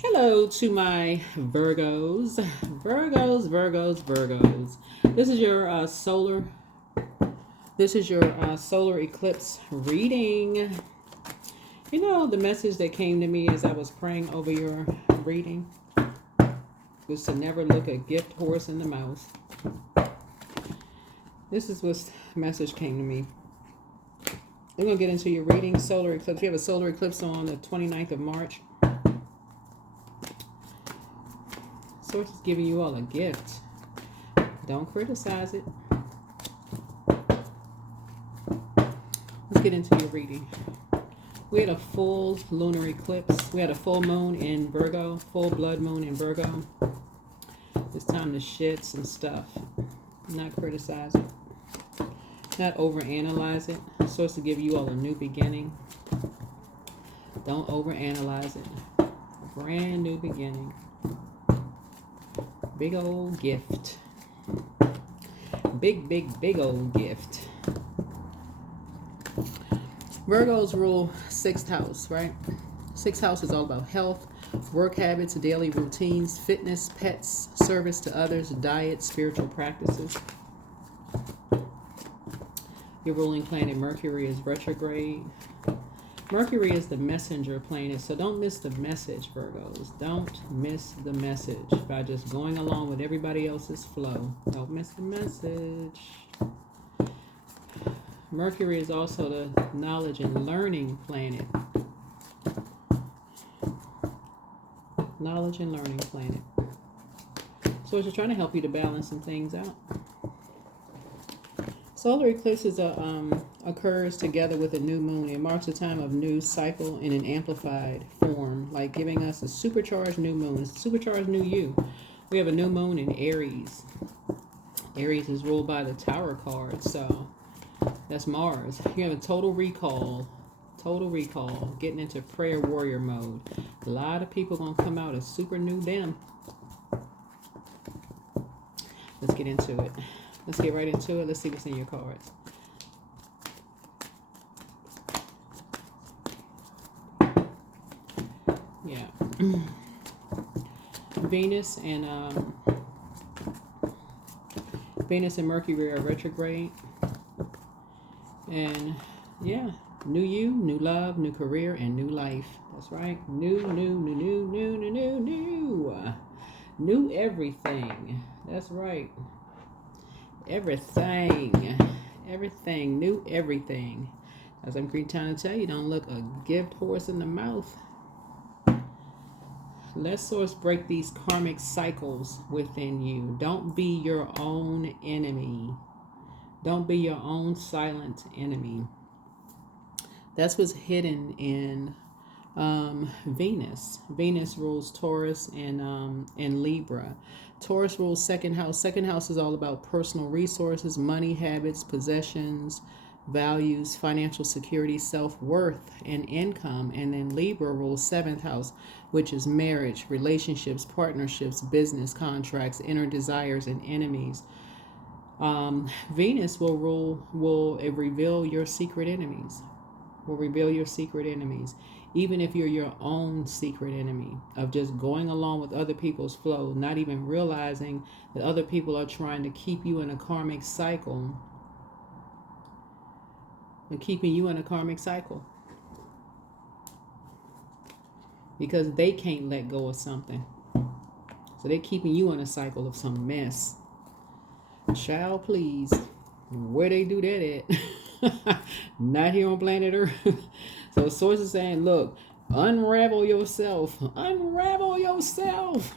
Hello to my Virgos. Virgos. This is your solar eclipse reading. You know, the message that came to me as I was praying over your reading was to never look a gift horse in the mouth. This is what message came to me. We're going to get into your reading. Solar eclipse. We have a solar eclipse on the 29th of March. Source is giving you all a gift. Don't criticize it. Let's get into your reading. We had a full lunar eclipse. We had a full moon in Virgo, full blood moon in Virgo. It's time to shed some stuff. Not criticize it. Not overanalyze it. Source to give you all a new beginning. Don't overanalyze it. Brand new beginning. Big old gift. Big old gift. Virgos rule 6th house, right? 6th house is all about health, work habits, daily routines, fitness, pets, service to others, diet, spiritual practices. Your ruling planet Mercury is retrograde. Mercury is the messenger planet, so don't miss the message, Virgos. Don't miss the message by just going along with everybody else's flow. Don't miss the message. Mercury is also the knowledge and learning planet. Knowledge and learning planet. So it's just trying to help you to balance some things out. Solar eclipses occurs together with a new moon. It marks a time of new cycle in an amplified form, like giving us a supercharged new moon. It's a supercharged new you. We have a new moon in Aries. Aries is ruled by the Tower card, so that's Mars. You have a total recall, getting into prayer warrior mode. A lot of people gonna come out as super new them. Let's get into it. Let's get right into it. Let's see what's in your cards. Yeah. Venus and Mercury are retrograde. And yeah, new you, new love, new career, and new life. That's right. New everything. That's right. Everything, new everything. As I'm trying to tell you, don't look a gift horse in the mouth. Let source break these karmic cycles within you. Don't be your own enemy. Don't be your own silent enemy. That's what's hidden in Venus. Venus rules Taurus and Libra. Taurus rules 2nd house. 2nd house is all about personal resources, money, habits, possessions, values, financial security, self-worth, and income. And then Libra rules 7th house, which is marriage, relationships, partnerships, business, contracts, inner desires, and enemies. Venus will reveal your secret enemies. Even if you're your own secret enemy of just going along with other people's flow, not even realizing that other people are trying to keep you in a karmic cycle and keeping you in a karmic cycle because they can't let go of something. So they're keeping you in a cycle of some mess. Child, please. Where they do that at? Not here on planet Earth. So source is saying, look, unravel yourself. Unravel yourself.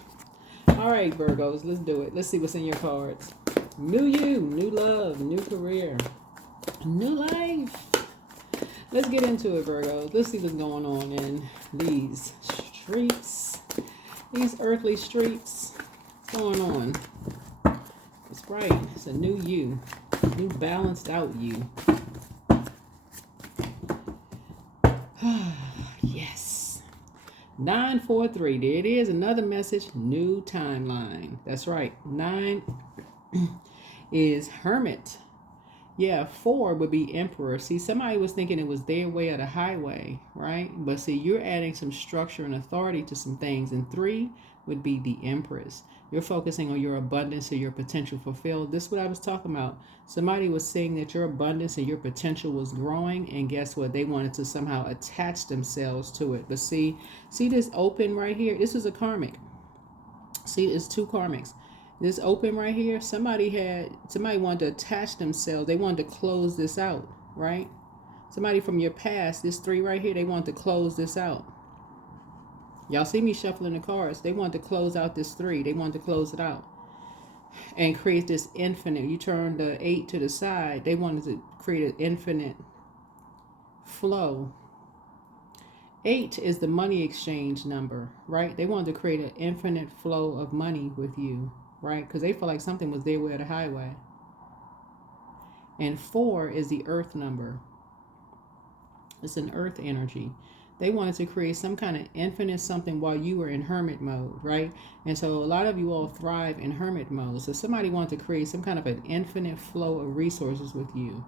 All right, Virgos, let's do it. Let's see what's in your cards. New you, new love, new career, new life. Let's get into it, Virgos. Let's see what's going on in these streets, these earthly streets. What's going on? That's right. It's a new you, new balanced out you. Yes. 943. There it is. Another message. New timeline. That's right. 9 is Hermit. Yeah, 4 would be emperor. See, somebody was thinking it was their way or the highway, right? But see, you're adding some structure and authority to some things. And 3 would be the empress. You're focusing on your abundance or your potential fulfilled. This is what I was talking about. Somebody was saying that your abundance and your potential was growing, and guess what? They wanted to somehow attach themselves to it. But see this open right here? This is a karmic. See, it's 2 karmics. This open right here, somebody wanted to attach themselves. They wanted to close this out, right? Somebody from your past, this 3 right here, they want to close this out. Y'all see me shuffling the cards. They want to close out this 3. They want to close it out and create this infinite. You turn the 8 to the side. They wanted to create an infinite flow. 8 is the money exchange number, right? They wanted to create an infinite flow of money with you, right? Because they feel like something was their way or the highway. And 4 is the earth number. It's an earth energy. They wanted to create some kind of infinite something while you were in hermit mode, right? And so a lot of you all thrive in hermit mode. So somebody wanted to create some kind of an infinite flow of resources with you.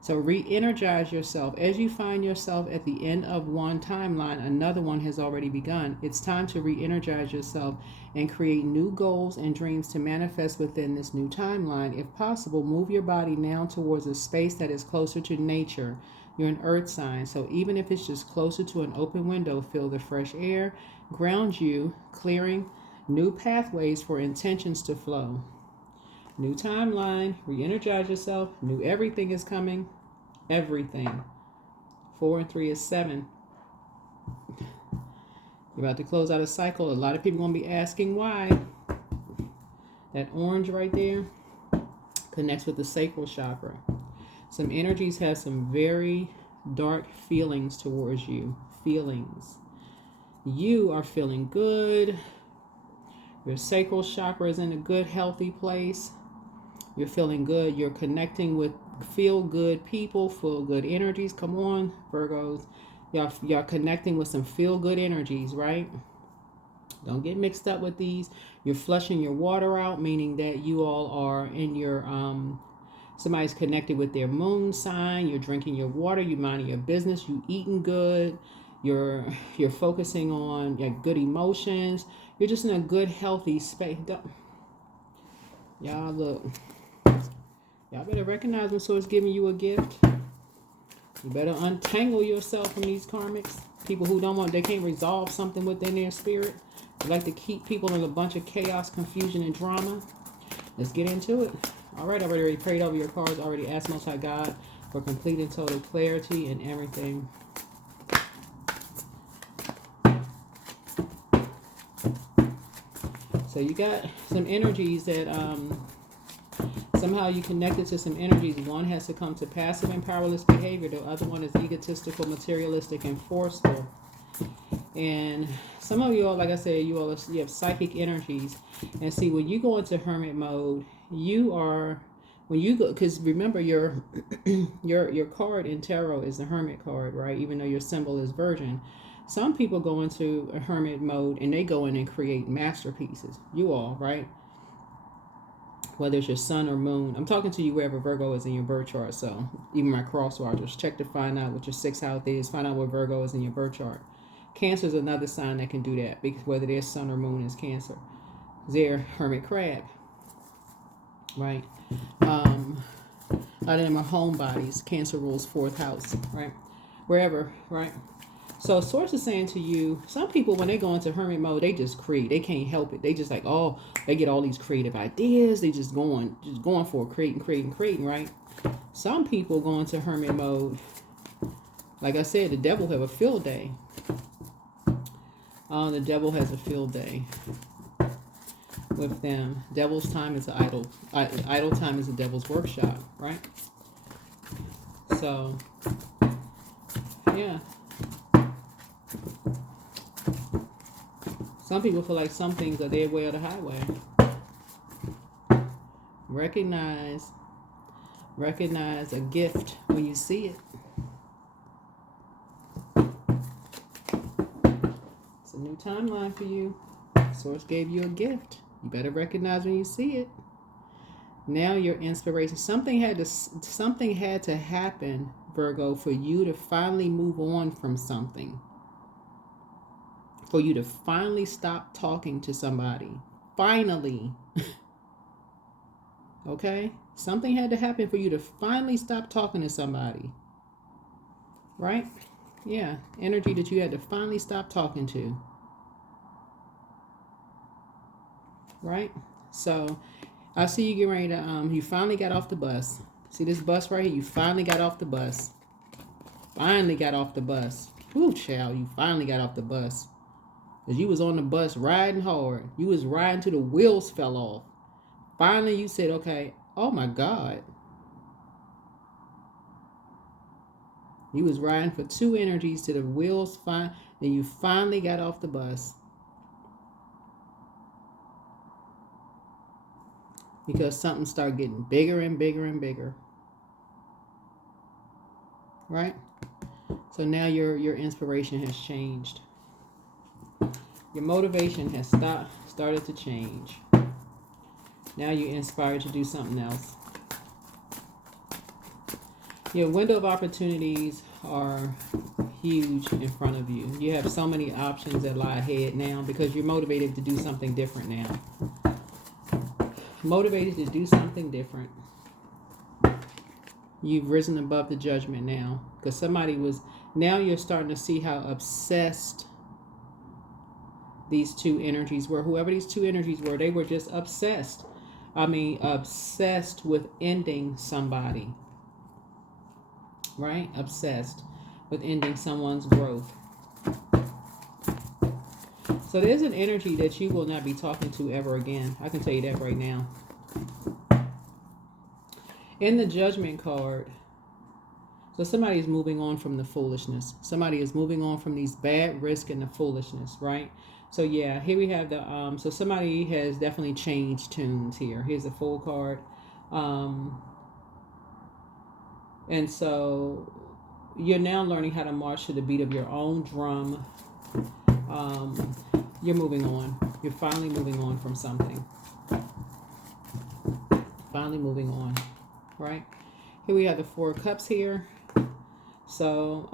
So re-energize yourself. As you find yourself at the end of one timeline, another one has already begun. It's time to re-energize yourself and create new goals and dreams to manifest within this new timeline. If possible, move your body now towards a space that is closer to nature. You're an earth sign, so even if it's just closer to an open window, feel the fresh air, ground you, clearing new pathways for intentions to flow. New timeline, re-energize yourself, new everything is coming, everything. 4 and 3 is 7. You're about to close out a cycle. A lot of people are going to be asking why. That orange right there connects with the sacral chakra. Some energies have some very dark feelings towards you. Feelings. You are feeling good. Your sacral chakra is in a good, healthy place. You're feeling good. You're connecting with feel-good people, feel-good energies. Come on, Virgos. Y'all connecting with some feel-good energies, right? Don't get mixed up with these. You're flushing your water out, meaning that you all are in your... somebody's connected with their moon sign. You're drinking your water. You're minding your business. You eating good. You're focusing on good emotions. You're just in a good, healthy space. Y'all look. Y'all better recognize when someone's giving you a gift. You better untangle yourself from these karmics. People who they can't resolve something within their spirit. They like to keep people in a bunch of chaos, confusion, and drama. Let's get into it. All right, I already prayed over your cards. Already asked Most High God for complete and total clarity and everything. So you got some energies that somehow you connected to some energies. One has to come to passive and powerless behavior. The other one is egotistical, materialistic, and forceful. And some of you all, like I said, you have psychic energies. And see, when you go into hermit mode, because remember your card in tarot is the hermit card, right? Even though your symbol is virgin. Some people go into a hermit mode and they go in and create masterpieces. You all, right? Whether it's your sun or moon. I'm talking to you wherever Virgo is in your birth chart. So even my cross watchers, check to find out what your 6th house is. Find out where Virgo is in your birth chart. Cancer is another sign that can do that, because whether their sun or moon is Cancer. They're hermit crab, right? Other than my home bodies, Cancer rules 4th house, right? Wherever, right? So source is saying to you, some people, when they go into hermit mode, they just create. They can't help it. They just like, they get all these creative ideas. They just going for creating, right? Some people go into hermit mode. Like I said, the devil have a field day. The devil has a field day with them. Devil's time is idle. Idle time is the devil's workshop, right? So, yeah. Some people feel like some things are their way or the highway. Recognize a gift when you see it. It's a new timeline for you. Source gave you a gift. You better recognize when you see it. Now your inspiration. Something had to happen, Virgo, for you to finally move on from something. For you to finally stop talking to somebody. Finally. Okay? Something had to happen for you to finally stop talking to somebody. Right? Yeah. Energy that you had to finally stop talking to. Right? So I see you getting ready to you finally got off the bus. See this bus right here? You finally got off the bus. Finally got off the bus. Whoo, child, you finally got off the bus. Because you was on the bus riding hard. You was riding till the wheels fell off. Finally, you said, okay, oh my God. You was riding for 2 energies till the wheels and you finally got off the bus. Because something started getting bigger and bigger and bigger. Right? So now your inspiration has changed. Your motivation has started to change. Now you're inspired to do something else. Your window of opportunities are huge in front of you. You have so many options that lie ahead now because you're motivated to do something different now. Motivated to do something different. You've risen above the judgment now because now you're starting to see how obsessed these 2 energies were. Whoever these 2 energies were, they were just obsessed. Obsessed with ending somebody. Right? Obsessed with ending someone's growth. So there's an energy that you will not be talking to ever again. I can tell you that right now. In the Judgment card, so somebody is moving on from the foolishness. Somebody is moving on from these bad risk and the foolishness, right? So yeah, here we have the so somebody has definitely changed tunes here. Here's a Fool card. And so you're now learning how to march to the beat of your own drum. You're moving on. You're finally moving on from something. Finally moving on, right? Here we have the 4 of Cups here. So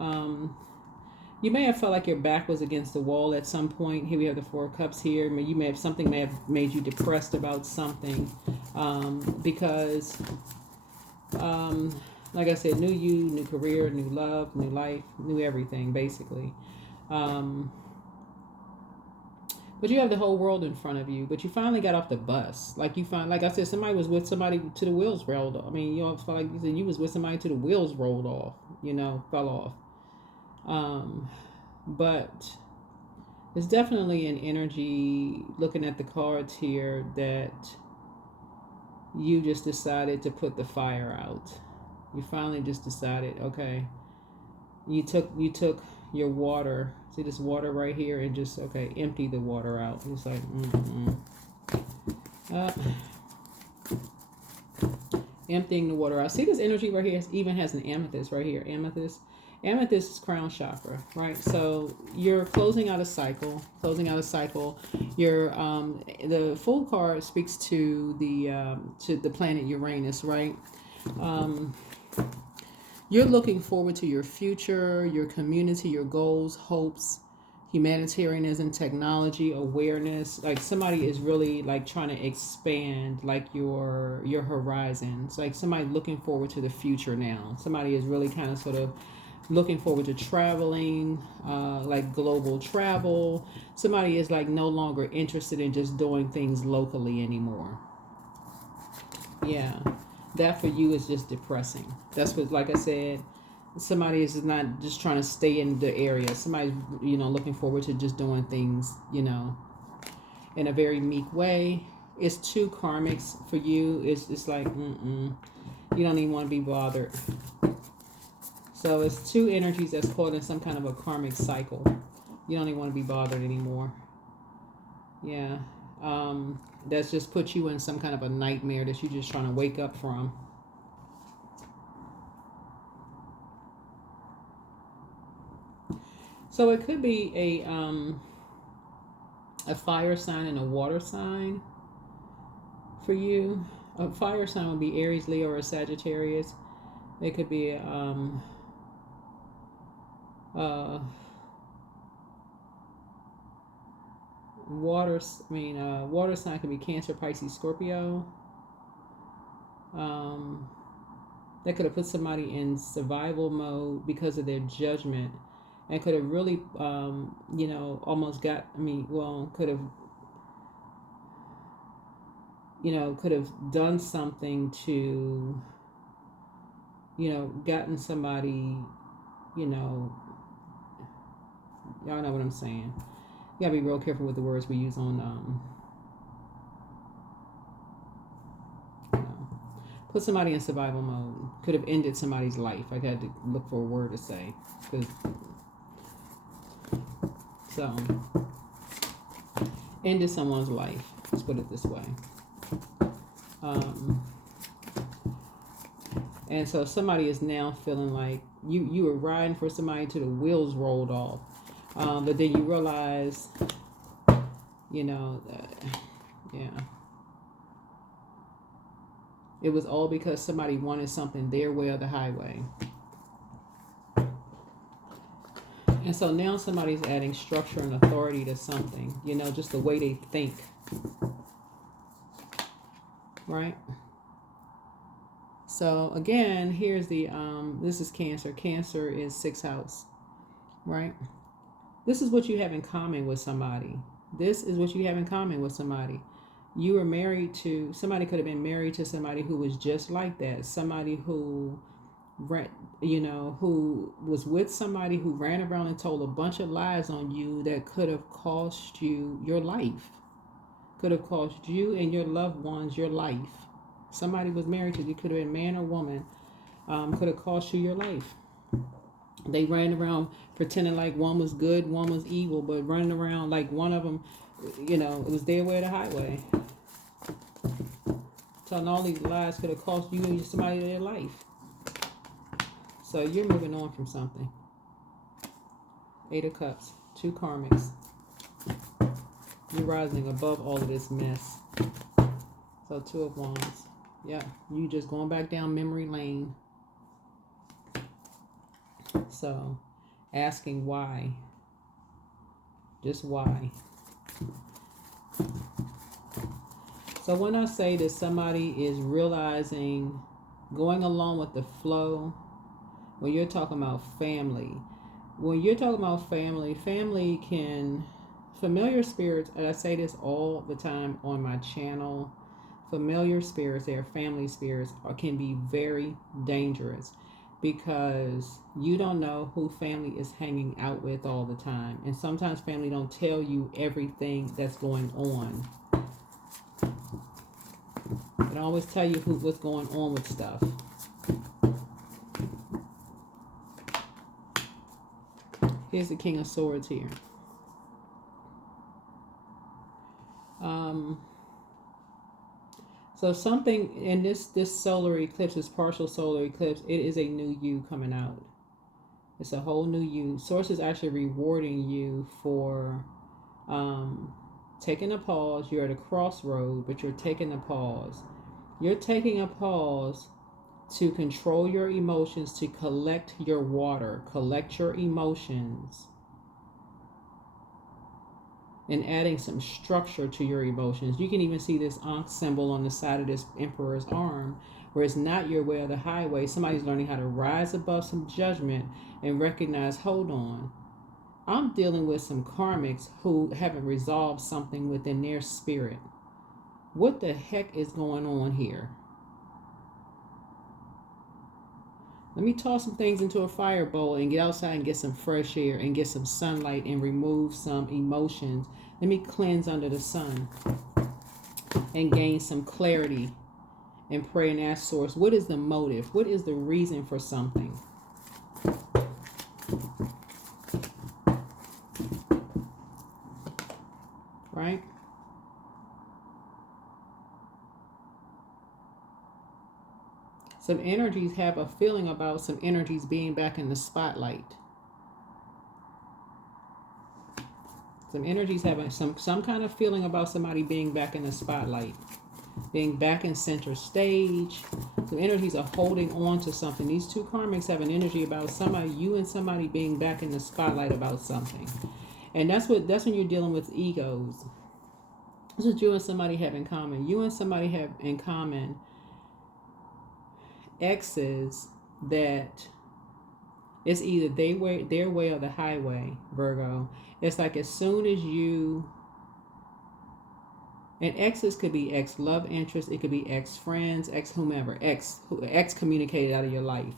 you may have felt like your back was against the wall at some point. Here we have the 4 of Cups here. Something may have made you depressed about something because like I said, new you, new career, new love, new life, new everything, basically. But you have the whole world in front of you. But you finally got off the bus. Like I said, somebody was with somebody to the wheels rolled off. I mean, you know, felt like you said you was with somebody to the wheels rolled off. You know, fell off. But there's definitely an energy, looking at the cards here, that you just decided to put the fire out. You finally just decided, okay, you took your water, see this water right here, and just, okay, empty the water out. It's like, emptying the water out. See this energy right here even has an amethyst right here. Amethyst is crown chakra, right? So you're closing out a cycle. You're the Fool card speaks to the planet Uranus, right? You're looking forward to your future, your community, your goals, hopes, humanitarianism, technology, awareness. Like somebody is really like trying to expand like your horizons. Like somebody looking forward to the future now. Somebody is really kind of sort of looking forward to traveling, like global travel. Somebody is like no longer interested in just doing things locally anymore. Yeah. That for you is just depressing. That's what, like I said, somebody is not just trying to stay in the area. Somebody's, looking forward to just doing things, in a very meek way. It's 2 karmics for you. It's like, you don't even want to be bothered. So it's 2 energies that's caught in some kind of a karmic cycle. You don't even want to be bothered anymore. Yeah. That's just put you in some kind of a nightmare that you're just trying to wake up from. So it could be a fire sign and a water sign for you. A fire sign would be Aries, Leo, or Sagittarius. It could be uh, water sign could be Cancer, Pisces, Scorpio. That could have put somebody in survival mode because of their judgment, and could have really, almost got. Could have done something to, gotten somebody, y'all know what I'm saying. You gotta be real careful with the words we use on, put somebody in survival mode. Could have ended somebody's life. I had to look for a word to say. So, ended someone's life. Let's put it this way. And so somebody is now feeling like you were riding for somebody till the wheels rolled off. But then you realize, yeah. It was all because somebody wanted something their way or the highway. And so now somebody's adding structure and authority to something, just the way they think. Right? So again, here's the, this is Cancer. Cancer is 6th house, right? This is what you have in common with somebody. This is what you have in common with somebody. You were married to, somebody could have been married to somebody who was just like that. Somebody who, who was with somebody who ran around and told a bunch of lies on you that could have cost you your life. Could have cost you and your loved ones your life. Somebody was married to you, could have been man or woman, could have cost you your life. They ran around pretending like one was good, one was evil, but running around like one of them, it was their way or the highway. Telling all these lies could have cost you and somebody their life. So you're moving on from something. 8 of Cups, 2 karmics. You're rising above all of this mess. So 2 of Wands. Yeah, you just going back down memory lane. So asking why. Just why. So when I say that somebody is realizing, going along with the flow, when you're talking about family, family can, familiar spirits, and I say this all the time on my channel, familiar spirits, they are family spirits, can be very dangerous because you don't know who family is hanging out with all the time. And sometimes family don't tell you everything that's going on. They don't always tell you what's going on with stuff. Here's the King of Swords here. So something in this solar eclipse, this partial solar eclipse, it is a new you coming out. It's a whole new you. Source is actually rewarding you for taking a pause. You're at a crossroad, but you're taking a pause. You're taking a pause to control your emotions, to collect your water, collect your emotions, and adding some structure to your emotions. You can even see this Ankh symbol on the side of this Emperor's arm, where it's not your way or the highway. Somebody's learning how to rise above some judgment and recognize, hold on, I'm dealing with some karmics who haven't resolved something within their spirit. What the heck is going on here? Let me toss some things into a fire bowl and get outside and get some fresh air and get some sunlight and remove some emotions. Let me cleanse under the sun and gain some clarity and pray and ask Source, what is the motive? What is the reason for something? Right? Some energies have a feeling about some energies being back in the spotlight. Some energies have some kind of feeling about somebody being back in the spotlight. being back in center stage. The energies are holding on to something. These two karmics have an energy about somebody, you and somebody being back in the spotlight about something. And that's when you're dealing with egos. This is you and somebody have in common. You and somebody have in common exes that it's either their way or the highway, Virgo. It's like as soon as you, and exes could be ex love interest, it could be ex friends, ex whomever, ex communicated out of your life.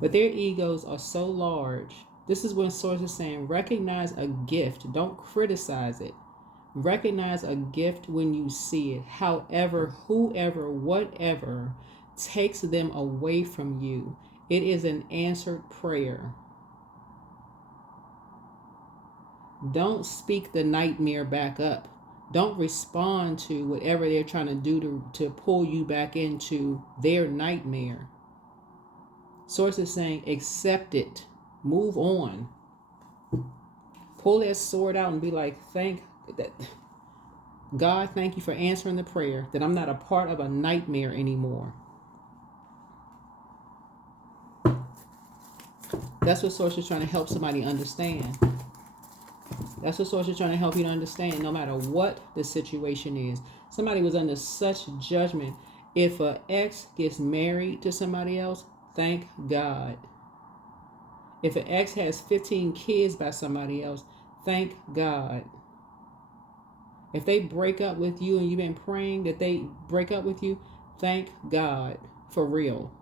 But their egos are so large. This is when Source is saying, recognize a gift. Don't criticize it. Recognize a gift when you see it. However, whoever, whatever takes them away from you, it is an answered prayer. Don't speak the nightmare back up. Don't respond to whatever they're trying to do to pull you back into their nightmare. Source is saying, accept it. Move on. Pull that sword out and be like, God, thank you for answering the prayer, that I'm not a part of a nightmare anymore. That's what Source is trying to help somebody understand. That's what Source is trying to help you to understand, no matter what the situation is. Somebody was under such judgment. If an ex gets married to somebody else, thank God. If an ex has 15 kids by somebody else, thank God. If they break up with you and you've been praying that they break up with you, thank God, for real.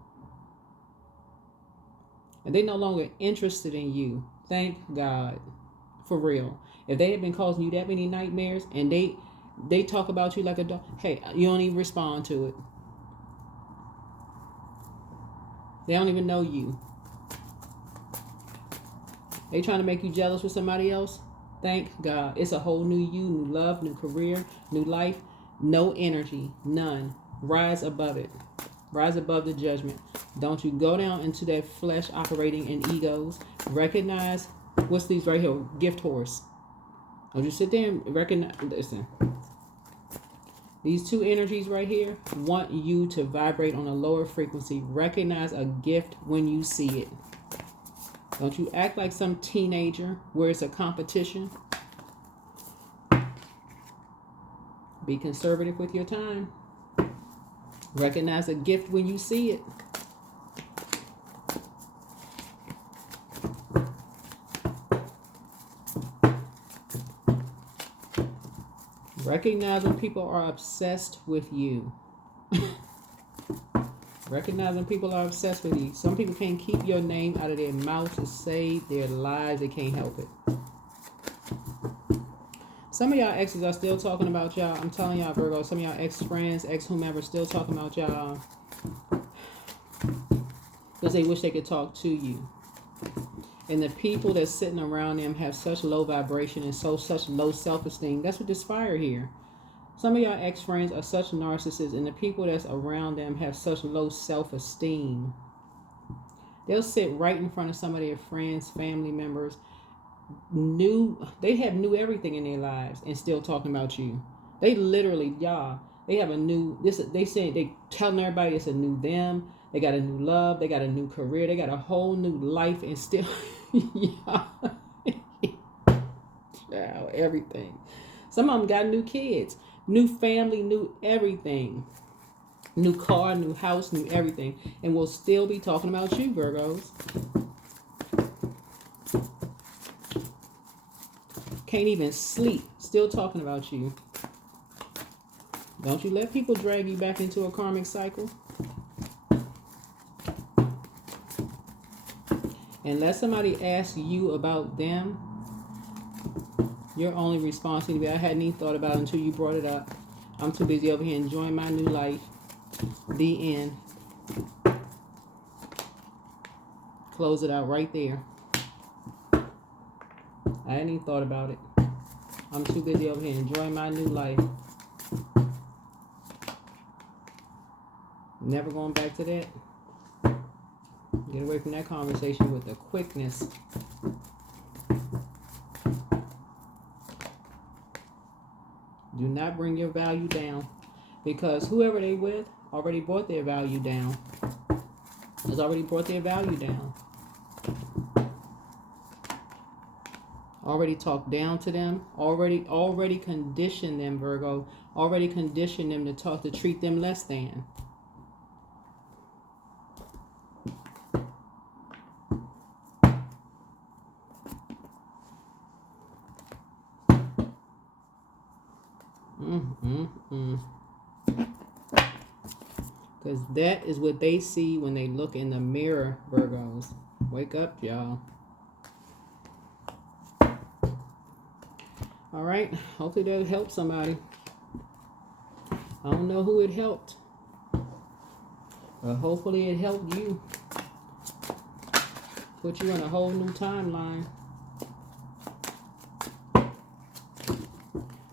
And they're no longer interested in you, thank God, for real. If they have been causing you that many nightmares and they talk about you like a dog, hey, you don't even respond to it. They don't even know you. They trying to make you jealous with somebody else. Thank God. It's a whole new you, new love, new career, new life. No energy, none. Rise above it. Rise above the judgment. Don't you go down into that flesh operating in egos. Recognize, what's these right here? Gift horse. Don't you sit there and recognize, listen. These two energies right here want you to vibrate on a lower frequency. Recognize a gift when you see it. Don't you act like some teenager where it's a competition. Be conservative with your time. Recognize a gift when you see it. Recognize when people are obsessed with you. Recognize when people are obsessed with you. Some people can't keep your name out of their mouth to save their lives. They can't help it. Some of y'all exes are still talking about y'all. I'm telling y'all, Virgo, some of y'all ex-friends, ex-whomever, still talking about y'all because they wish they could talk to you. And the people that's sitting around them have such low vibration and such low self-esteem. That's what this fire here. Some of y'all ex-friends are such narcissists, and the people that's around them have such low self-esteem. They'll sit right in front of some of their friends, family members. They have new everything in their lives and still talking about you. They literally, they have a new, they telling everybody it's a new them. They got a new love. They got a new career. They got a whole new life and still, everything. Some of them got new kids, new family, new everything. New car, new house, new everything. And we'll still be talking about you, Virgos. Can't even sleep. Still talking about you. Don't you let people drag you back into a karmic cycle. Unless somebody asks you about them, your only response needs to be, I hadn't even thought about it until you brought it up. I'm too busy over here enjoying my new life. The end. Close it out right there. I hadn't even thought about it. I'm too busy over here enjoying my new life. Never going back to that. Get away from that conversation with the quickness. Do not bring your value down. Because whoever they with already brought their value down. Has already brought their value down. Already talked down to them. Already conditioned them, Virgo. Already conditioned them to treat them less than. Because that is what they see when they look in the mirror, Virgos. Wake up, y'all. All right. Hopefully that'll help somebody. I don't know who it helped. But hopefully it helped you. Put you in a whole new timeline.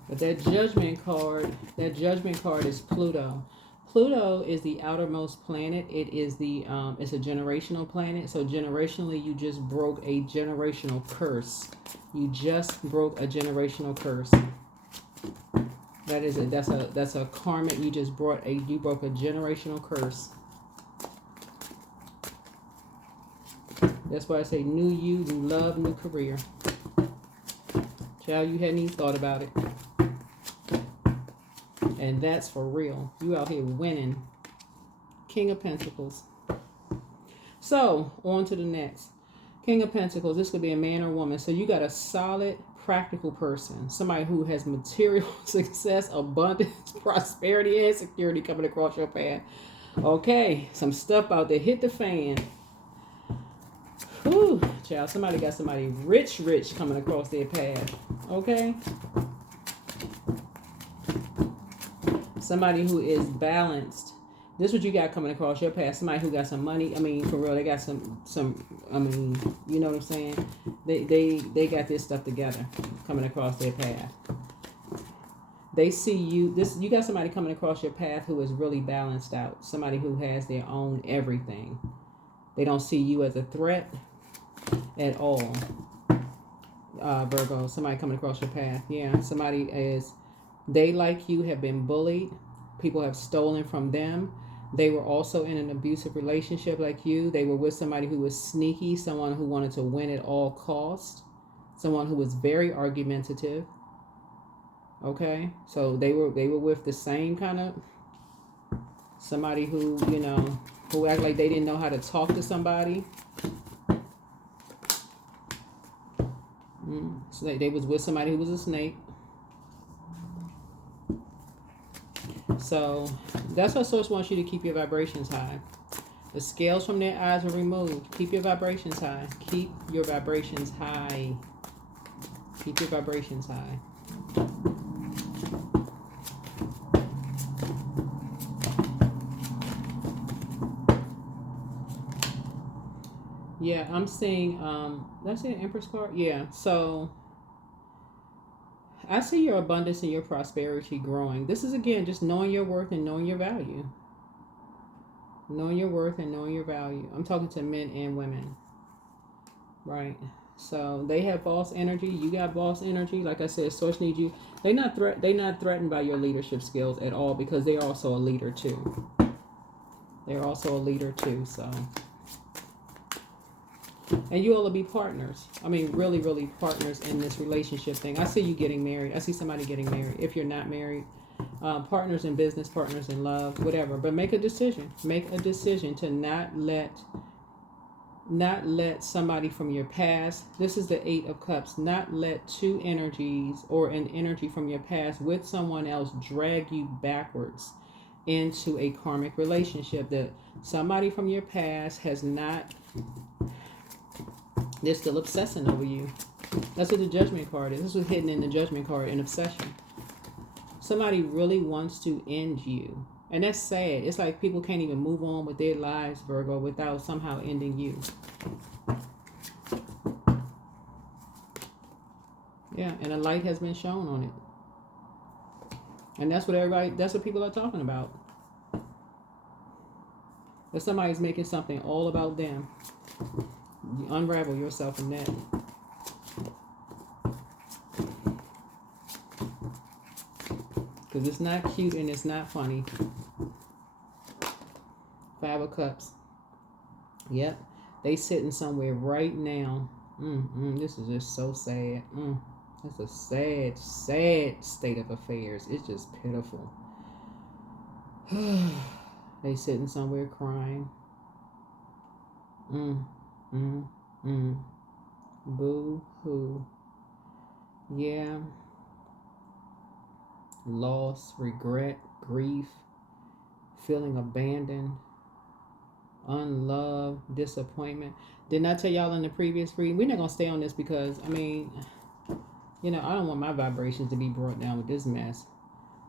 But that judgment card is Pluto. Pluto is the outermost planet. It is it's a generational planet. So generationally, you just broke a generational curse. You just broke a generational curse. That's a karmic. You broke a generational curse. That's why I say new you, new love, new career. Child, you hadn't even thought about it. And that's for real. You out here winning. King of Pentacles. So, on to the next. King of Pentacles. This could be a man or woman. So you got a solid, practical person. Somebody who has material success, abundance, prosperity, and security coming across your path. Okay. Some stuff out there. Hit the fan. Whew. Child, somebody got somebody rich coming across their path. Okay. Somebody who is balanced. This is what you got coming across your path. Somebody who got some money. I mean, for real, they got some. I mean, you know what I'm saying? They got this stuff together, coming across their path. They see you. You got somebody coming across your path who is really balanced out. Somebody who has their own everything. They don't see you as a threat at all. Virgo. Somebody coming across your path. Yeah. Somebody is. They, like you, have been bullied. People have stolen from them. They were also in an abusive relationship like you. They were with somebody who was sneaky, someone who wanted to win at all costs, someone who was very argumentative. Okay? So they were with the same kind of somebody who, who act like they didn't know how to talk to somebody. So they was with somebody who was a snake. So that's what Source wants you to keep your vibrations high. The scales from their eyes are removed. Keep your vibrations high. Keep your vibrations high. Keep your vibrations high. Yeah, I'm seeing, that's an Empress card? Yeah, so I see your abundance and your prosperity growing. This is, again, just knowing your worth and knowing your value. Knowing your worth and knowing your value. I'm talking to men and women. Right. So they have boss energy. You got boss energy. Like I said, Source needs you. They're not threatened by your leadership skills at all, because they're also a leader too. They're also a leader too, so. And you all will be partners. I mean, really, really partners in this relationship thing. I see you getting married. I see somebody getting married. If you're not married, partners in business, partners in love, whatever. But make a decision. Make a decision to not let somebody from your past. This is the 8 of Cups. Not let two energies or an energy from your past with someone else drag you backwards into a karmic relationship that somebody from your past has not. They're still obsessing over you. That's what the Judgment card is. This is hidden in the Judgment card, an obsession. Somebody really wants to end you. And that's sad. It's like people can't even move on with their lives, Virgo, without somehow ending you. Yeah, and a light has been shown on it. And that's what people are talking about. That somebody's making something all about them. You unravel yourself from that. Because it's not cute and it's not funny. 5 of Cups. Yep. They sitting somewhere right now. This is just so sad. That's a sad, sad state of affairs. It's just pitiful. They sitting somewhere crying. Boo hoo. Yeah. Loss, regret, grief, feeling abandoned, unloved, disappointment. Didn't I tell y'all in the previous reading? We're not going to stay on this because, I mean, you know, I don't want my vibrations to be brought down with this mess.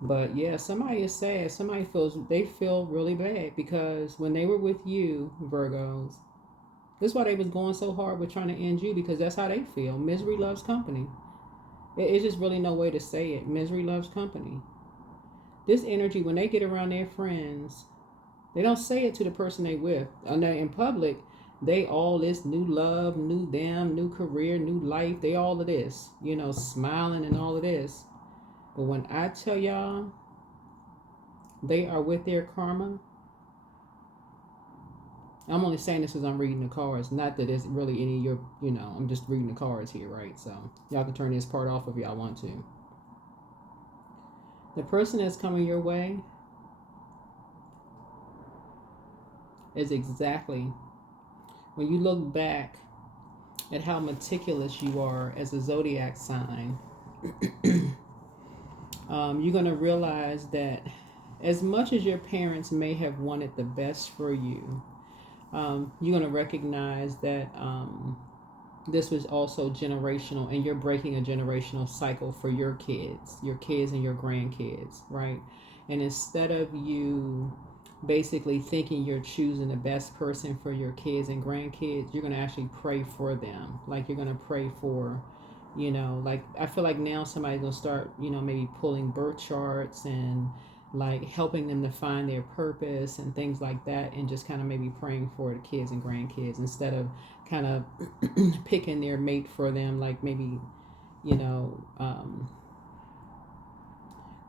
But yeah, somebody is sad. Somebody feel really bad because when they were with you, Virgos, that's why they was going so hard with trying to end you, because that's how they feel. Misery loves company. It's just really no way to say it. Misery loves company. This energy, when they get around their friends, they don't say it to the person they with. In public, they all this new love, new them, new career, new life. They all of this, you know, smiling and all of this. But when I tell y'all, they are with their karma. I'm only saying this as I'm reading the cards. Not that it's really any of your, you know, I'm just reading the cards here, right? So y'all can turn this part off if y'all want to. The person that's coming your way is exactly, when you look back at how meticulous you are as a zodiac sign, you're going to realize that as much as your parents may have wanted the best for you, you're going to recognize that this was also generational, and you're breaking a generational cycle for your kids and your grandkids, right? And instead of you basically thinking you're choosing the best person for your kids and grandkids, you're going to actually pray for them. Like you're going to pray for, you know, like I feel like now somebody's going to start, you know, maybe pulling birth charts and like helping them to find their purpose and things like that, and just kind of maybe praying for the kids and grandkids instead of kind of picking their mate for them, like maybe, you know,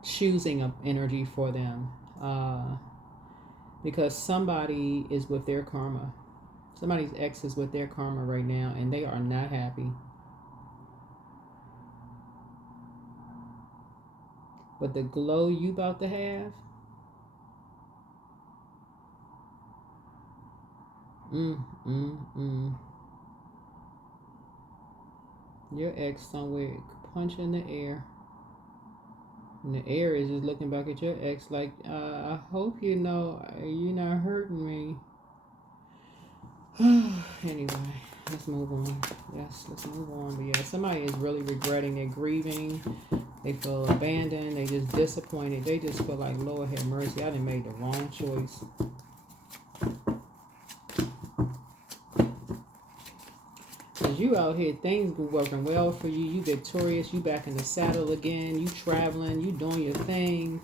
choosing an energy for them, because somebody is with their karma. Somebody's ex is with their karma right now, and they are not happy. But the glow you about to have, your ex somewhere punching the air. And the air is just looking back at your ex like, I hope you know you're not hurting me. Anyway, let's move on. Yes, let's move on. But yeah, somebody is really regretting. They're grieving. They feel abandoned. They just disappointed. They just feel like, Lord have mercy, I done made the wrong choice. Cause you out here, things been working well for you. You victorious. You back in the saddle again. You traveling. You doing your thing.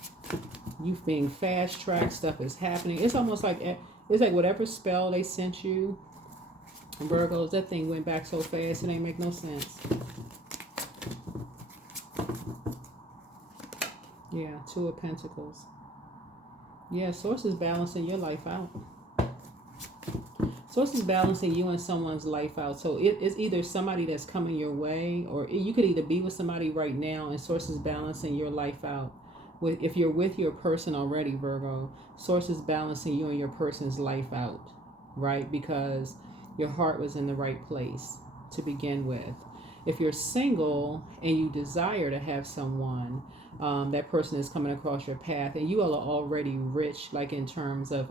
You being fast tracked. Stuff is happening. It's almost like whatever spell they sent you, Virgos, that thing went back so fast it ain't make no sense. Yeah, 2 of Pentacles. Yeah, Source is balancing your life out. Source is balancing you and someone's life out. So it's either somebody that's coming your way, or you could either be with somebody right now and Source is balancing your life out. If you're with your person already, Virgo, Source is balancing you and your person's life out, right? Because your heart was in the right place to begin with. If you're single and you desire to have someone, that person is coming across your path, and you all are already rich, like in terms of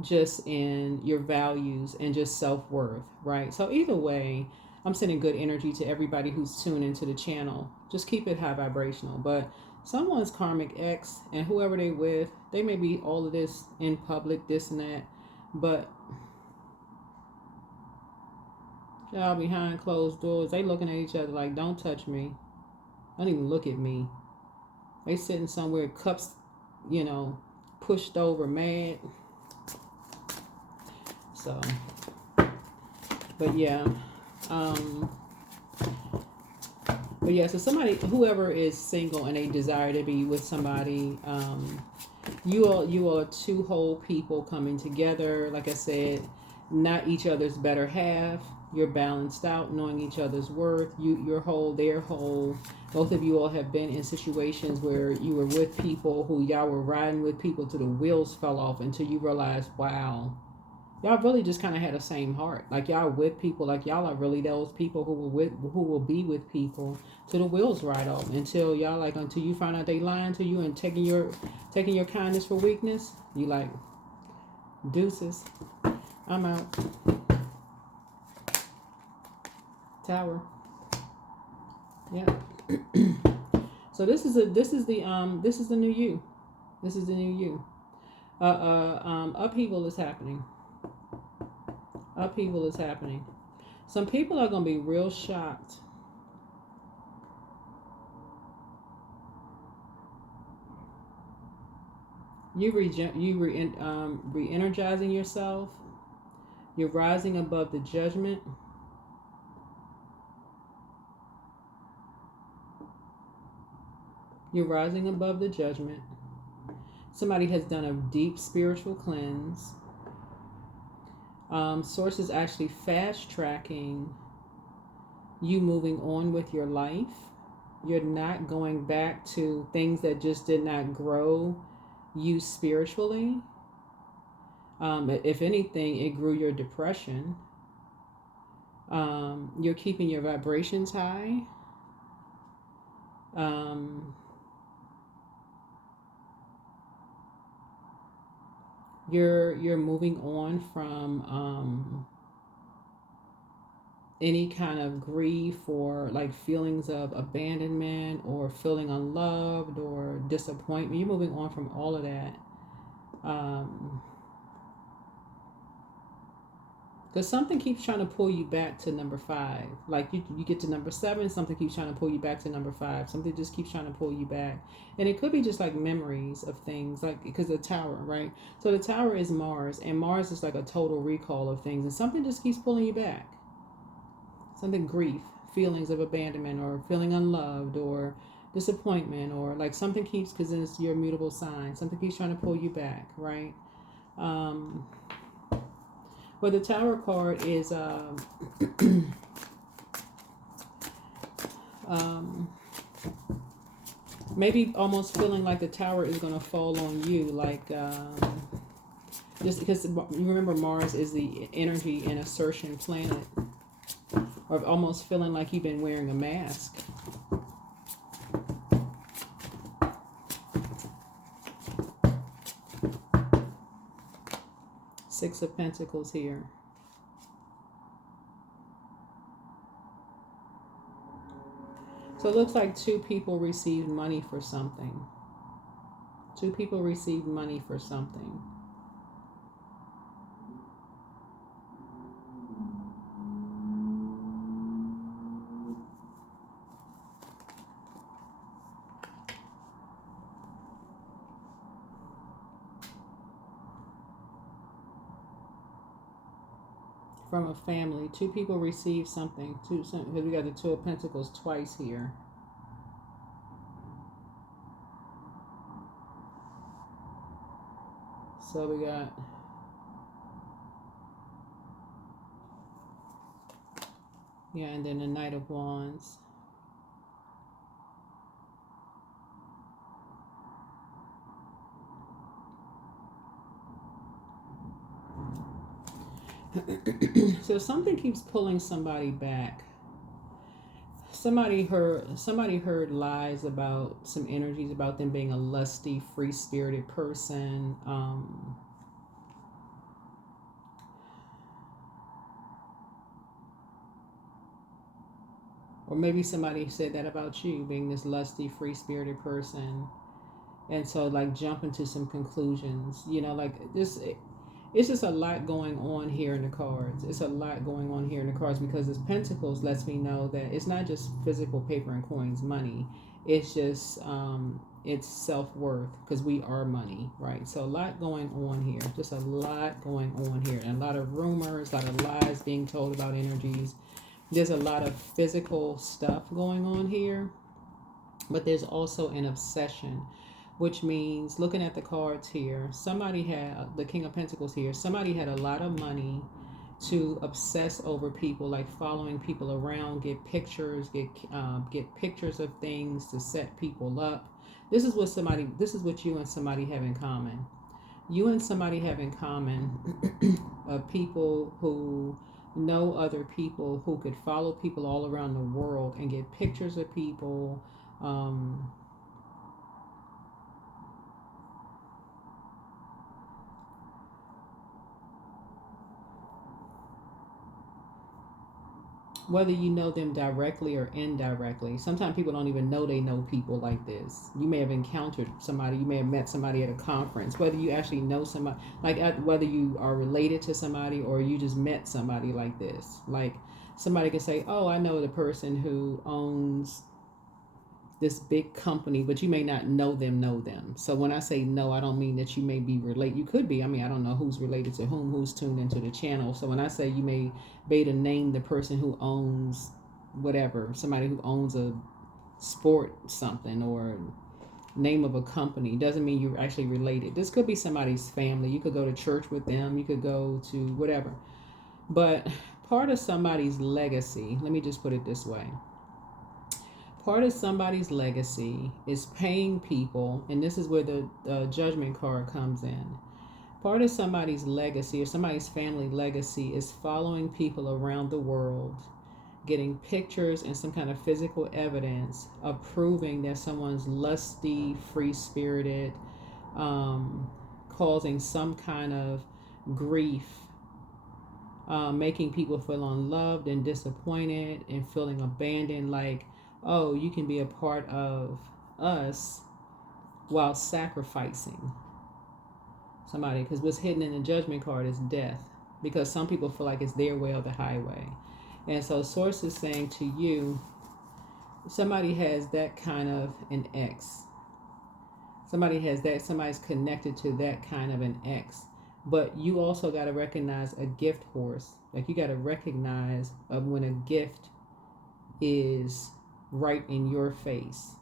just in your values and just self-worth, right? So either way, I'm sending good energy to everybody who's tuned into the channel. Just keep it high vibrational. But someone's karmic ex and whoever they with, they may be all of this in public, this and that, but y'all behind closed doors, they looking at each other like, don't touch me. Don't even look at me. They sitting somewhere, cups, you know, pushed over, mad. So, but yeah, But yeah, so somebody, whoever is single and they desire to be with somebody, you are two whole people coming together. Like I said, not each other's better half. You're balanced out, knowing each other's worth. You're whole, they're whole. Both of you all have been in situations where you were with people who y'all were riding with people till the wheels fell off until you realized, wow, y'all really just kind of had the same heart. Like y'all with people, like y'all are really those people who will be with people till the wheels ride off. Until y'all like until you find out they lying to you and taking your kindness for weakness. You like deuces. I'm out. Tower. Yeah. So this is the new you. This is the new you. Upheaval is happening. Upheaval is happening. Some people are going to be real shocked. Re-energizing yourself. You're rising above the judgment. You're rising above the judgment. Somebody has done a deep spiritual cleanse. Source is actually fast tracking you moving on with your life. You're not going back to things that just did not grow you spiritually. If anything, it grew your depression. You're keeping your vibrations high. You're moving on from any kind of grief or like feelings of abandonment or feeling unloved or disappointment. You're moving on from all of that. Because something keeps trying to pull you back to number 5. Like you get to number 7, something keeps trying to pull you back to number 5. Something just keeps trying to pull you back. And it could be just like memories of things, like because the tower, right? So the tower is Mars, and Mars is like a total recall of things. And something just keeps pulling you back. Something grief, feelings of abandonment or feeling unloved or disappointment or like something keeps, because it's your mutable sign. Something keeps trying to pull you back, right? But the Tower card is maybe almost feeling like the tower is going to fall on you, like just because you remember Mars is the energy and assertion planet, or almost feeling like you've been wearing a mask. Six of Pentacles here. So it looks like 2 people received money for something. 2 people received money for something. From a family. 2 people received something. Because we got the 2 of Pentacles twice here. So we got and then the Knight of Wands. So something keeps pulling somebody back. Somebody heard lies about some energies about them being a lusty, free-spirited person. Or maybe somebody said that about you, being this lusty, free-spirited person. And so like jumping to some conclusions, like this. It's just a lot going on here in the cards. It's a lot going on here in the cards because this Pentacles lets me know that it's not just physical paper and coins, money. It's just, it's self-worth, because we are money, right? So a lot going on here. Just a lot going on here. And a lot of rumors, a lot of lies being told about energies. There's a lot of physical stuff going on here, but there's also an obsession, which means, looking at the cards here, somebody had the King of Pentacles here. Somebody had a lot of money to obsess over people, like following people around, get pictures, get pictures of things to set people up. This is what you and somebody have in common. You and somebody have in common people who know other people, who could follow people all around the world and get pictures of people. Whether you know them directly or indirectly. Sometimes people don't even know they know people like this. You may have encountered somebody, you may have met somebody at a conference, whether you actually know somebody, like whether you are related to somebody or you just met somebody like this. Like somebody can say, oh, I know the person who owns this big company, but you may not know them. So when I say no, I don't mean that you may be related. You could be. I mean, I don't know who's related to whom, who's tuned into the channel. So when I say you may be to name the person who owns whatever, somebody who owns a sport something or name of a company, doesn't mean you're actually related. This could be somebody's family. You could go to church with them. You could go to whatever. But part of somebody's legacy, let me just put it this way. Part of somebody's legacy is paying people, and this is where the judgment card comes in. Part of somebody's legacy or somebody's family legacy is following people around the world, getting pictures and some kind of physical evidence of proving that someone's lusty, free-spirited, causing some kind of grief, making people feel unloved and disappointed and feeling abandoned, like, oh, you can be a part of us while sacrificing somebody. Because what's hidden in the judgment card is death. Because some people feel like it's their way or the highway. And so Source is saying to you, somebody has that kind of an ex. Somebody has that, somebody's connected to that kind of an ex. But you also got to recognize a gift horse. Like you got to recognize when a gift is right in your face.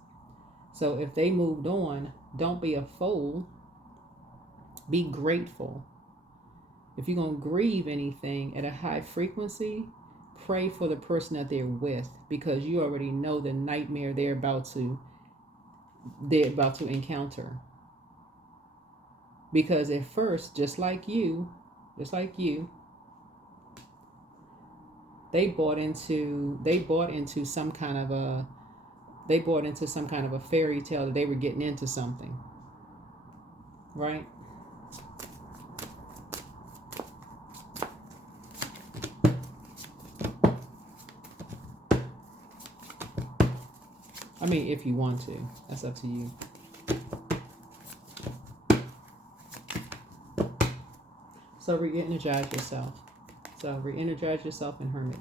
So if they moved on, don't be a fool. Be grateful. If you're going to grieve anything at a high frequency, pray for the person that they're with, because you already know the nightmare they're about to encounter. Because at first, just like you, they bought into some kind of a fairy tale, that they were getting into something, right? I mean, if you want to, that's up to you. So re-energize yourself. So re-energize yourself in hermit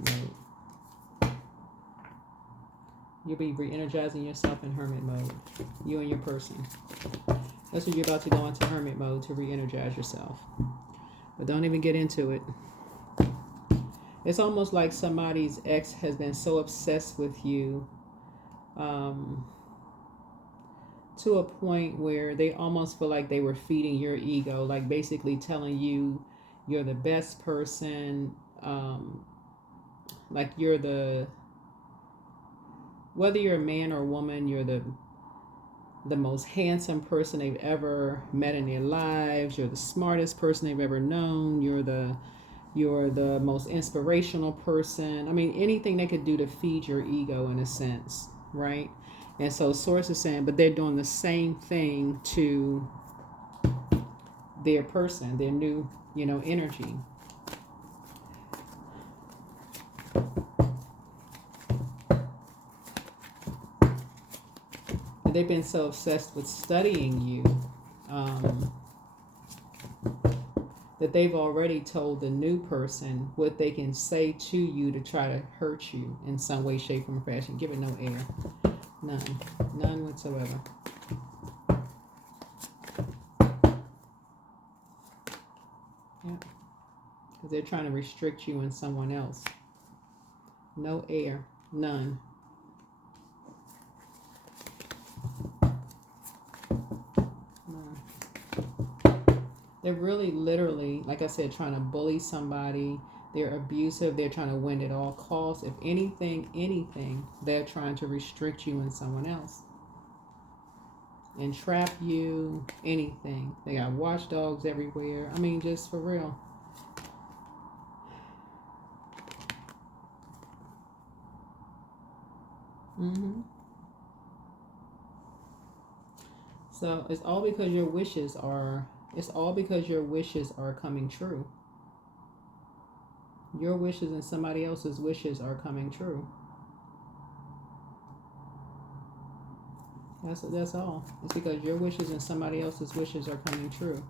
mode. You'll be re-energizing yourself in hermit mode. You and your person. That's when you're about to go into hermit mode, to re-energize yourself. But don't even get into it. It's almost like somebody's ex has been so obsessed with you, to a point where they almost feel like they were feeding your ego, like basically telling you you're the best person, like you're whether you're a man or a woman, you're the most handsome person they've ever met in their lives, you're the smartest person they've ever known, you're the most inspirational person. I mean, anything they could do to feed your ego, in a sense, right? And so Source is saying, but they're doing the same thing to their person, their new, energy. And they've been so obsessed with studying you, that they've already told the new person what they can say to you to try to hurt you in some way, shape, or fashion. Give it no air. None whatsoever. Yeah. Because they're trying to restrict you in someone else. No air. None. They're really literally, like I said, trying to bully somebody. They're abusive. They're trying to win at all costs. If anything, they're trying to restrict you and someone else. Entrap you, anything. They got watchdogs everywhere. I mean, just for real. So it's all because your wishes are, coming true. Your wishes and somebody else's wishes are coming true. That's all. It's because your wishes and somebody else's wishes are coming true.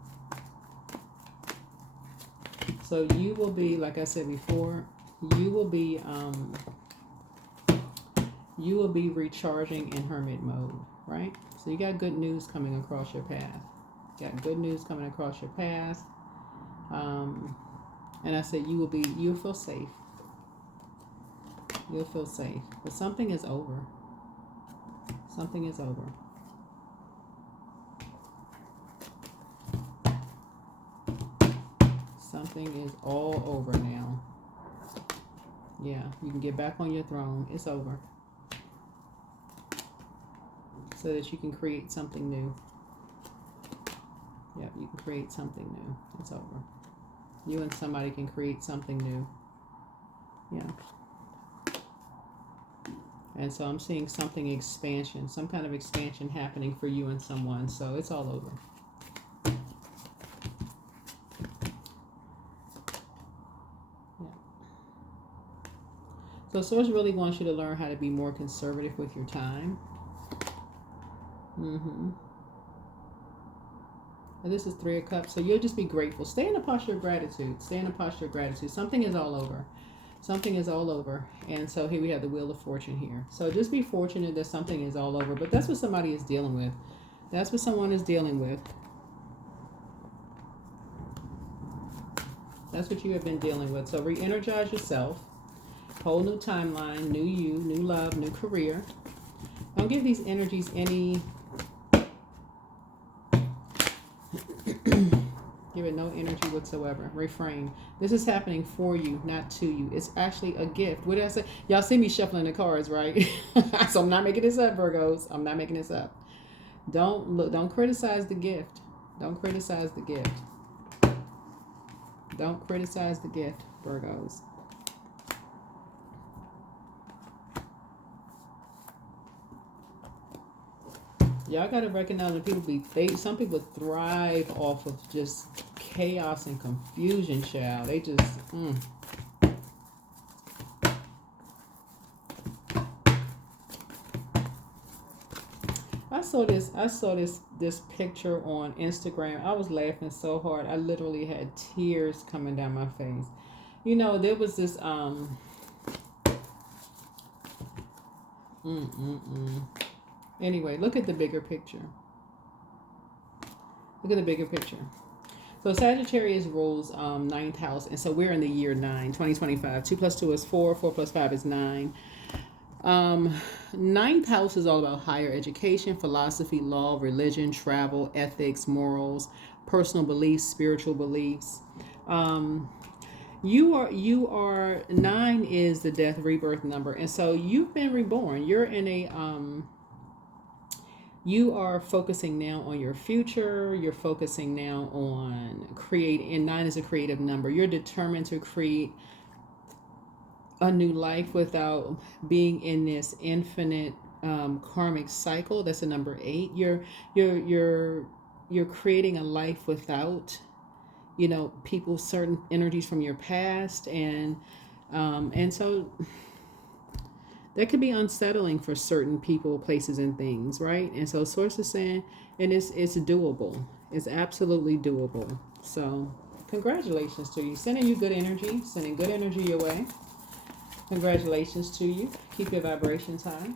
So you will be, like I said before, you will be recharging in hermit mode, right? So you got good news coming across your path. Got good news coming across your path. And I said you'll feel safe. You'll feel safe. But something is over. Something is over. Something is all over now. Yeah, you can get back on your throne. It's over. So that you can create something new. Yep, you can create something new. It's over. You and somebody can create something new. Yeah. And so I'm seeing some kind of expansion happening for you and someone. So it's all over. Yeah. So Source really wants you to learn how to be more conservative with your time. And this is 3 of Cups. So you'll just be grateful. Stay in a posture of gratitude. Stay in a posture of gratitude. Something is all over. Something is all over. And so here we have the Wheel of Fortune here. So just be fortunate that something is all over. But that's what somebody is dealing with. That's what someone is dealing with. That's what you have been dealing with. So re-energize yourself. Whole new timeline. New you. New love. New career. Don't give these energies any... Give it no energy whatsoever. Refrain. This is happening for you, not to you. It's actually a gift. What did I say? Y'all see me shuffling the cards, right? So I'm not making this up, Virgos. I'm not making this up. Don't criticize the gift. Don't criticize the gift. Don't criticize the gift, Virgos. Y'all gotta recognize when some people thrive off of just chaos and confusion, child. They just I saw this picture on Instagram. I was laughing so hard. I literally had tears coming down my face. You know, there was this Anyway, look at the bigger picture. Look at the bigger picture. So Sagittarius rules 9th house. And so we're in the year 9, 2025. 2 plus 2 is 4. 4 plus 5 is 9. 9th house is all about higher education, philosophy, law, religion, travel, ethics, morals, personal beliefs, spiritual beliefs. You are 9 is the death rebirth number. And so you've been reborn. You're in a you are focusing now on your future. You're focusing now on creating, and 9 is a creative number. You're determined to create a new life without being in this infinite karmic cycle. That's a number 8. You're creating a life without, people, certain energies from your past, and so that could be unsettling for certain people, places, and things, right? And so Source is saying, and it's doable. It's absolutely doable. So congratulations to you. Sending you good energy. Sending good energy your way. Congratulations to you. Keep your vibrations high.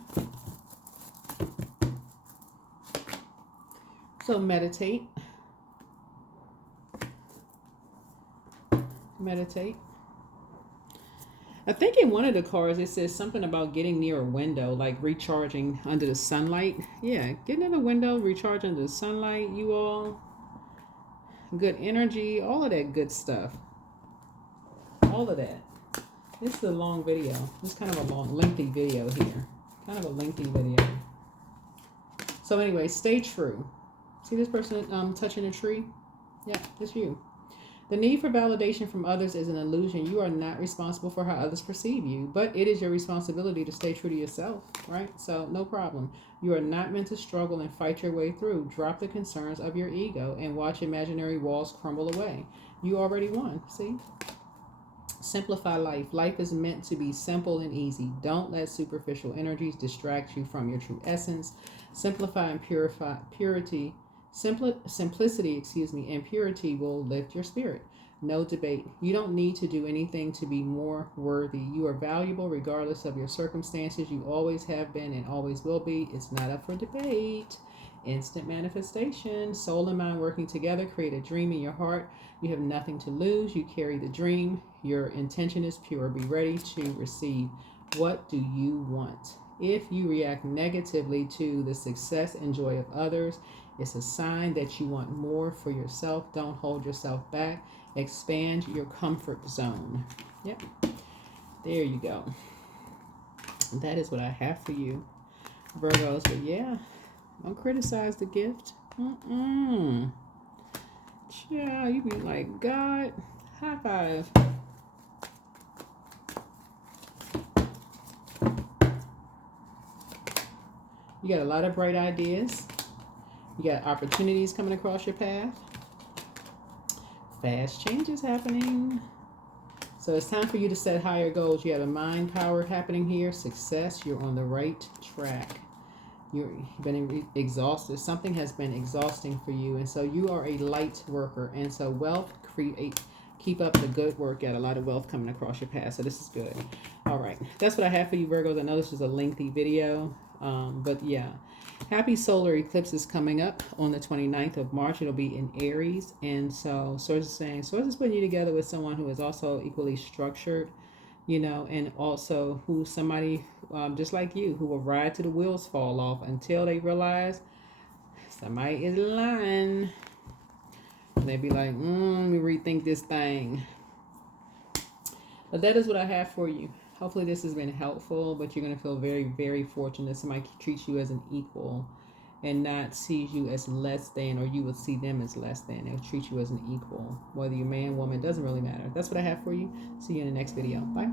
So meditate. Meditate. I think in one of the cards it says something about getting near a window, like recharging under the sunlight. Yeah, get near the window, recharge under the sunlight, you all. Good energy, all of that good stuff. All of that. This is a long video. This is kind of a lengthy video here. Kind of a lengthy video. So anyway, stay true. See this person touching a tree? Yeah, it's you. The need for validation from others is an illusion. You are not responsible for how others perceive you, but it is your responsibility to stay true to yourself, right? So no problem. You are not meant to struggle and fight your way through. Drop the concerns of your ego and watch imaginary walls crumble away. You already won, see? Simplify life. Life is meant to be simple and easy. Don't let superficial energies distract you from your true essence. Simplify and purify purity. Simplicity, and purity will lift your spirit. No debate. You don't need to do anything to be more worthy. You are valuable regardless of your circumstances. You always have been and always will be. It's not up for debate. Instant manifestation. Soul and mind working together. Create a dream in your heart. You have nothing to lose. You carry the dream. Your intention is pure. Be ready to receive. What do you want? If you react negatively to the success and joy of others, it's a sign that you want more for yourself. Don't hold yourself back. Expand your comfort zone. Yep. There you go. That is what I have for you, Virgos. But yeah, don't criticize the gift. Yeah, you be like, God, high five. You got a lot of bright ideas. You got opportunities coming across your path. Fast changes happening. So it's time for you to set higher goals. You have a mind power happening here. Success. You're on the right track. You've been exhausted. Something has been exhausting for you. And so you are a light worker. And so wealth, keep up the good work. Got a lot of wealth coming across your path. So this is good. All right. That's what I have for you, Virgos. I know this was a lengthy video. But yeah. Happy solar eclipse is coming up on the 29th of March. It'll be in Aries. And so Source is saying, Source is putting you together with someone who is also equally structured, you know, and also who's somebody just like you who will ride till the wheels fall off until they realize somebody is lying. And they be like, let me rethink this thing. But that is what I have for you. Hopefully this has been helpful, but you're going to feel very, very fortunate. Somebody treats you as an equal and not sees you as less than, or you would see them as less than. They'll treat you as an equal. Whether you're man, woman, doesn't really matter. That's what I have for you. See you in the next video. Bye.